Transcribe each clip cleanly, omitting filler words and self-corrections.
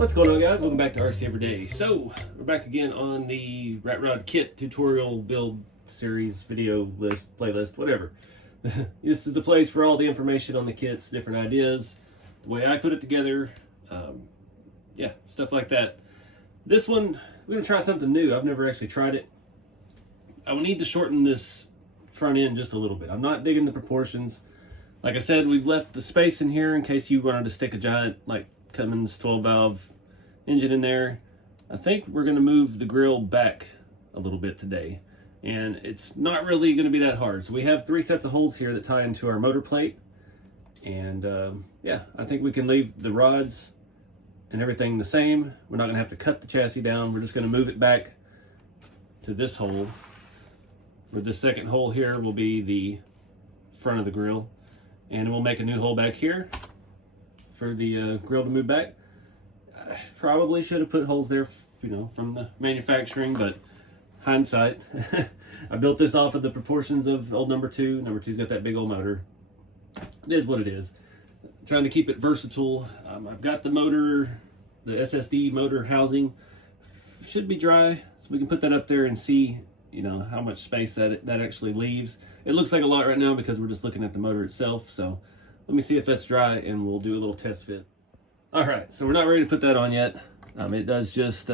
What's going on, guys? Welcome back to RCeveryday. So we're back again on the Rat Rod Kit tutorial build series, video list, playlist, whatever. This is the place for all the information on the kits, different ideas, the way I put it together, yeah, stuff like that. This one, we're gonna try something new. I've never actually tried it. I will need to shorten this front end just a little bit. I'm not digging the proportions. Like I said, we've left the space in here in case you wanted to stick a giant, like, Cummins 12 valve engine in there. I think we're going to move the grill back a little bit today, and it's not really going to be that hard. So we have 3 sets of holes here that tie into our motor plate, and yeah, I think we can leave the rods and everything the same. We're not going to have to cut the chassis down. We're just going to move it back to this hole, where the second hole here will be the front of the grill, and we'll make a new hole back here for the grill to move back. I probably should have put holes there, you know, from the manufacturing, but hindsight. I built this off of the proportions of old number 2. Number 2's got that big old motor. It is what it is. I'm trying to keep it versatile. I've got the motor, the SSD motor housing. Should be dry, so we can put that up there and see, you know, how much space that actually leaves. It looks like a lot right now because we're just looking at the motor itself, so let me see if that's dry and we'll do a little test fit. All right, so we're not ready to put that on yet. It does just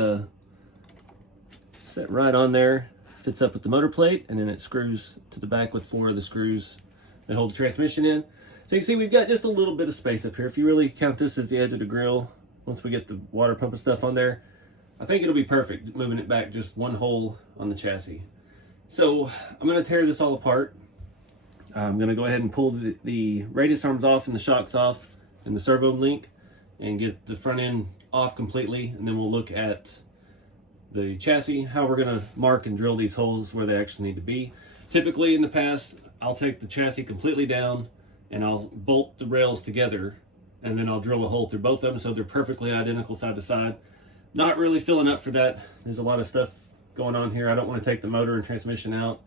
set right on there, fits up with the motor plate, and then it screws to the back with 4 of the screws that hold the transmission in. So you can see we've got just a little bit of space up here. If you really count this as the edge of the grill, once we get the water pump and stuff on there, I think it'll be perfect, moving it back just 1 hole on the chassis. So I'm gonna tear this all apart. I'm gonna go ahead and pull the radius arms off and the shocks off and the servo link and get the front end off completely, and then we'll look at the chassis, how we're gonna mark and drill these holes where they actually need to be. Typically in the past, I'll take the chassis completely down and I'll bolt the rails together, and then I'll drill a hole through both of them so they're perfectly identical side to side. Not really filling up for that. There's a lot of stuff going on here. I don't want to take the motor and transmission out.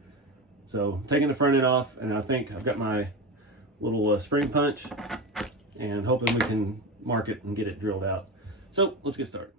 So taking the front end off, and I think I've got my little spring punch and hoping we can mark it and get it drilled out. So let's get started.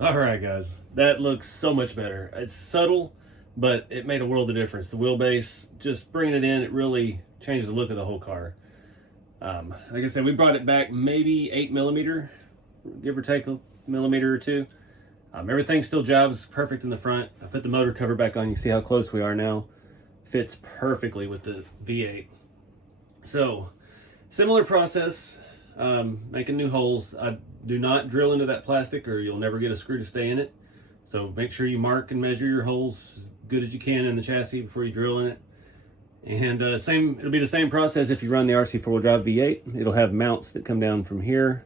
All right, guys, that looks so much better. It's subtle, but it made a world of difference. The wheelbase, just bringing it in, it really changed the look of the whole car. Like I said, we brought it back maybe 8mm, give or take a millimeter or two. Everything still jobs perfect in the front. I put the motor cover back on. You see how close we are now. Fits perfectly with the V8. So, similar process, making new holes. I do not drill into that plastic or you'll never get a screw to stay in it. So make sure you mark and measure your holes as good as you can in the chassis before you drill in it. And it'll be the same process if you run the RC 4-wheel drive V8. It'll have mounts that come down from here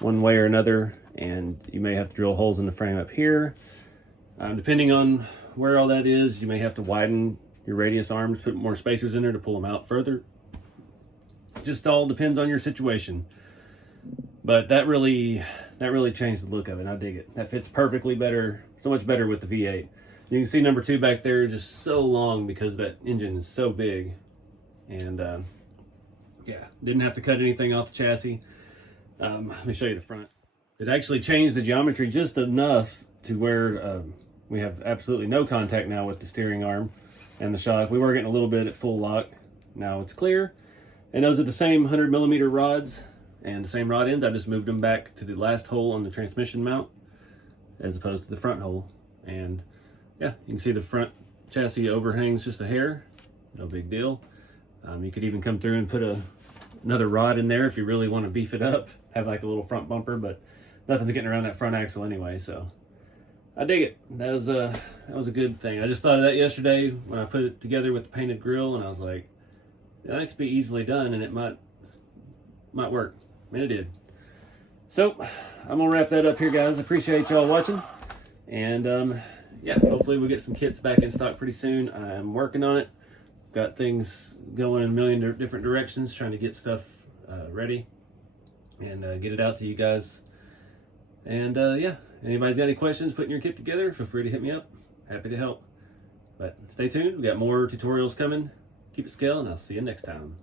one way or another, and you may have to drill holes in the frame up here. Depending on where all that is, you may have to widen your radius arms, put more spacers in there to pull them out further. Just all depends on your situation. But that really changed the look of it. I dig it. That fits perfectly better, so much better with the V8. You can see number 2 back there, just so long because that engine is so big. And yeah, didn't have to cut anything off the chassis. Let me show you the front. It actually changed the geometry just enough to where we have absolutely no contact now with the steering arm and the shock. We were getting a little bit at full lock. Now it's clear. And those are the same 100mm rods and the same rod ends. I just moved them back to the last hole on the transmission mount as opposed to the front hole. And yeah, you can see the front chassis overhangs just a hair. No big deal. You could even come through and put another rod in there if you really want to beef it up. Have like a little front bumper, but nothing's getting around that front axle anyway, so I dig it. That was a good thing. I just thought of that yesterday when I put it together with the painted grill, and I was like, yeah, that could be easily done, and it might work. And it did. So I'm gonna wrap that up here, guys. I appreciate y'all watching, and yeah, hopefully we'll get some kits back in stock pretty soon. I'm working on it. Got things going in a million different directions, trying to get stuff ready and get it out to you guys. And yeah, anybody's got any questions putting your kit together, feel free to hit me up. Happy to help. But stay tuned, we got more tutorials coming. Keep it scale, and I'll see you next time.